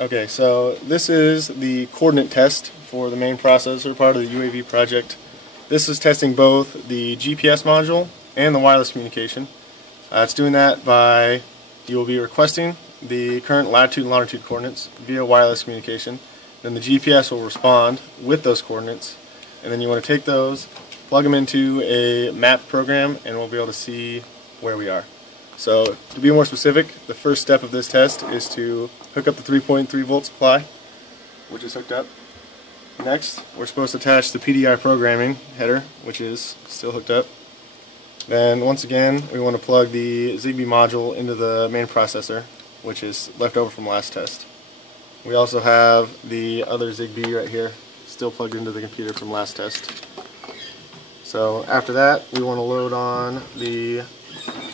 Okay, so this is the coordinate test for the main processor part of the UAV project. This is testing both the GPS module and the wireless communication. It's doing that by, you will be requesting the current latitude and longitude coordinates via wireless communication. Then the GPS will respond with those coordinates, and then you want to take those, plug them into a map program, and we'll be able to see where we are. So to be more specific, the first step of this test is to hook up the 3.3 volt supply, which is hooked up. Next, we're supposed to attach the PDI programming header, which is still hooked up. Then once again, we want to plug the Zigbee module into the main processor, which is left over from last test. We also have the other Zigbee right here, still plugged into the computer from last test. So after that, we want to load on the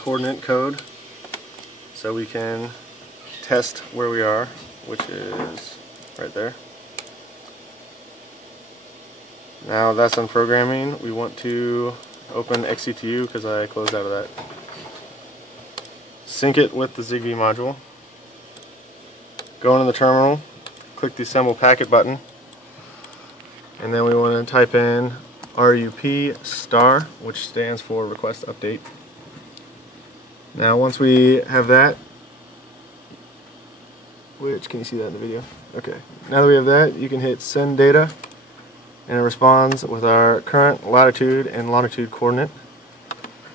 coordinate code so we can test where we are, which is right there. Now that's on programming, we want to open XCTU because I closed out of that. Sync it with the Zigbee module. Go into the terminal, click the assemble packet button, and then we want to type in RUP star, which stands for request update. Now once we have that, which, can you see that in the video? Okay. Now that we have that, you can hit send data, and it responds with our current latitude and longitude coordinate.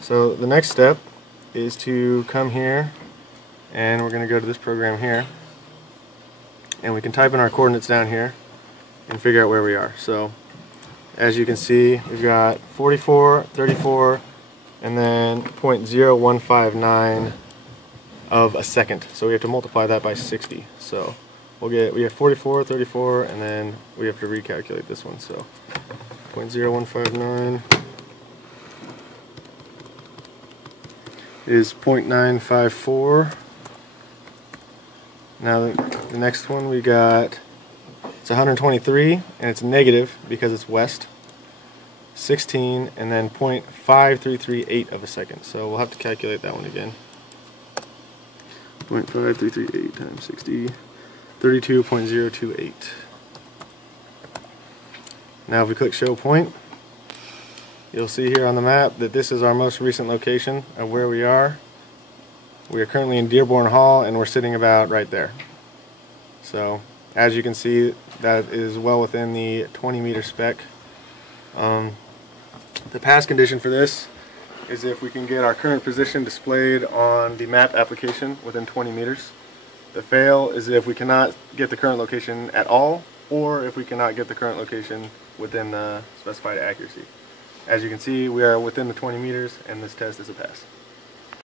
So the next step is to come here, and we're going to go to this program here, and we can type in our coordinates down here and figure out where we are. So as you can see, we've got 44, 34, and then 0.0159 of a second. So we have to multiply that by 60. So we have 44, 34, and then we have to recalculate this one. So 0.0159 is 0.954. Now the next one we got, it's 123, and it's negative because it's west. 16, and then 0.5338 of a second. So we'll have to calculate that one again. 0.5338 times 60, 32.028. Now if we click show point, you'll see here on the map that this is our most recent location of where we are. We are currently in Dearborn Hall, and we're sitting about right there. So as you can see, that is well within the 20-meter spec. The pass condition for this is if we can get our current position displayed on the map application within 20 meters. The fail is if we cannot get the current location at all, or if we cannot get the current location within the specified accuracy. As you can see, we are within the 20 meters, and this test is a pass.